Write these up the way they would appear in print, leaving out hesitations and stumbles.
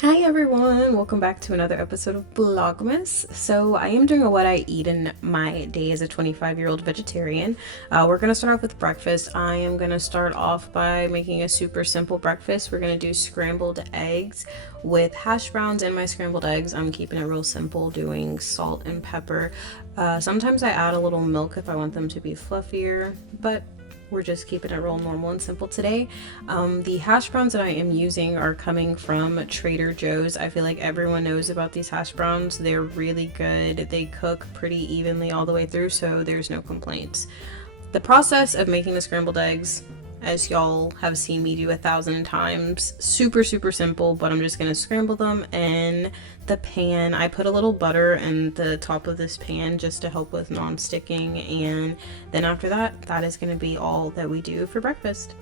Hi everyone, welcome back to another episode of Vlogmas. So I am doing a what I eat in my day as a 25-year-old vegetarian. We're going to start off with breakfast. I am going to start off by making a super simple breakfast. We're going to do scrambled eggs with hash browns in my scrambled eggs. I'm keeping it real simple, doing salt and pepper. Sometimes I add a little milk if I want them to be fluffier, but we're just keeping it real normal and simple today. The hash browns that I am using are coming from Trader Joe's. I feel like everyone knows about these hash browns. They're really good. They cook pretty evenly all the way through, so there's no complaints. The process of making the scrambled eggs, as y'all have seen me do 1,000 times, super simple, but I'm just gonna scramble them in the pan. I put a little butter in the top of this pan just to help with non-sticking, and then after that, that is gonna be all that we do for breakfast.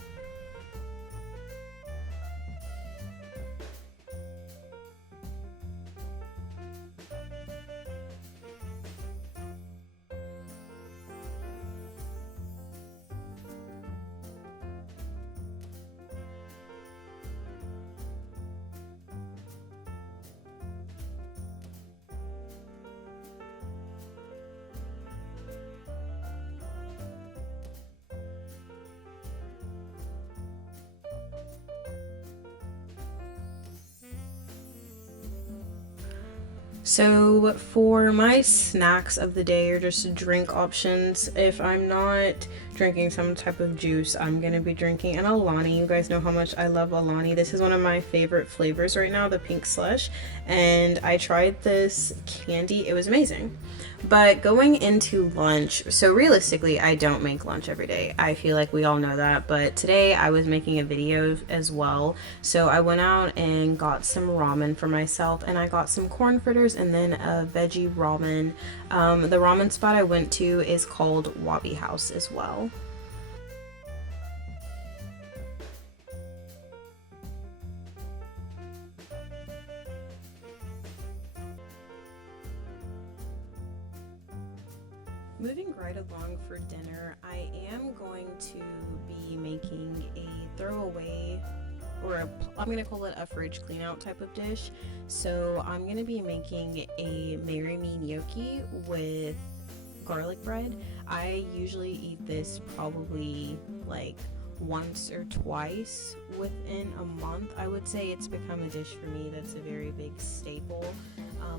So for my snacks of the day, or just drink options, if I'm not drinking some type of juice, I'm gonna be drinking an Alani. You guys know how much I love Alani. This is one of my favorite flavors right now, the pink slush, and I tried this candy. It was amazing. But going into lunch, so realistically, I don't make lunch every day. I feel like we all know that, but today I was making a video as well. So I went out and got some ramen for myself, and I got some corn fritters and then a veggie ramen. The ramen spot I went to is called Wabi House as well. Moving right along for dinner, I am going to be making a throwaway, or I'm going to call it a fridge clean out type of dish. So I'm going to be making a Marry Me gnocchi with garlic bread. I usually eat this probably like once or twice within a month. I would say it's become a dish for me that's a very big staple.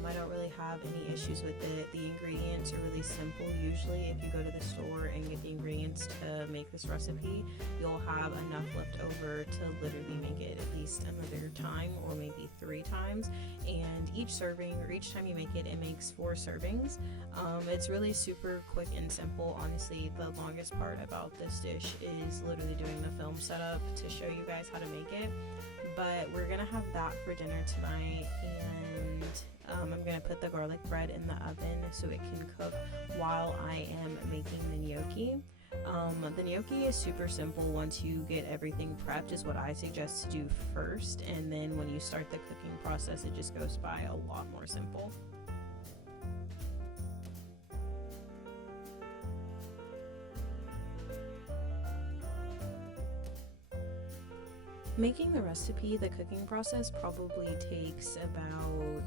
I don't really have any issues with it. The ingredients are really simple. Usually if you go to the store and get the ingredients to make this recipe, you'll have enough left over to literally make it at least another time or maybe 3 times. And each serving, or each time you make it, it makes 4 servings. It's really super quick and simple. Honestly, the longest part about this dish is literally doing the film setup to show you guys how to make it. But we're gonna have that for dinner tonight, and I'm gonna put the garlic bread in the oven so it can cook while I am making the gnocchi. The gnocchi is super simple. Once you get everything prepped is what I suggest to do first, and then when you start the cooking process, it just goes by a lot more simple. Making the recipe, the cooking process probably takes about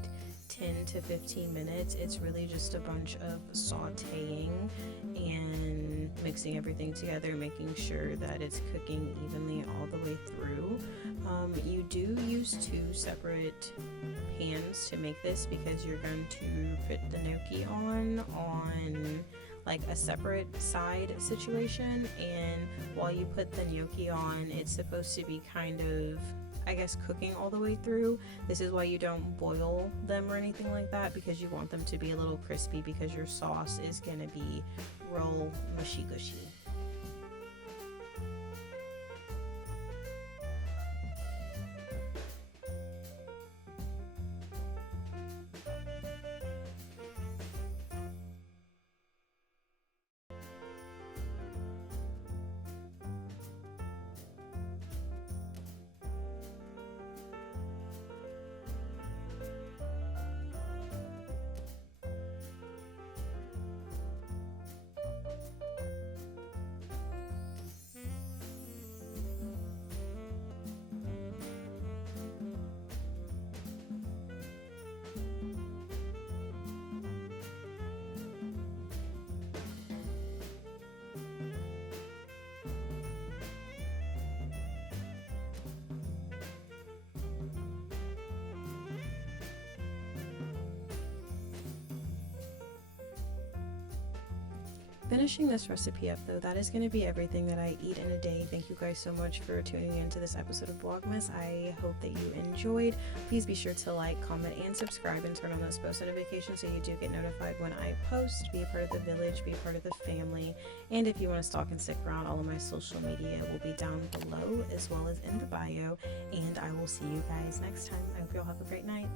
10 to 15 minutes. It's really just a bunch of sauteing and mixing everything together, making sure that it's cooking evenly all the way through. You do use 2 separate pans to make this because you're going to put the gnocchi on like a separate side situation, and while you put the gnocchi on, it's supposed to be kind of, I guess, cooking all the way through. This is why you don't boil them or anything like that, because you want them to be a little crispy, because your sauce is gonna be real mushy gushy. finishing this recipe up though, that is going to be everything that I eat in a day. Thank you guys so much for tuning into this episode of Vlogmas. I hope that you enjoyed. Please be sure to like, comment, and subscribe, and turn on those post notifications so you do get notified when I post. Be a part of the village, be a part of the family, and if you want to stalk and stick around, all of my social media will be down below as well as in the bio, and I will see you guys next time. I hope you all have a great night.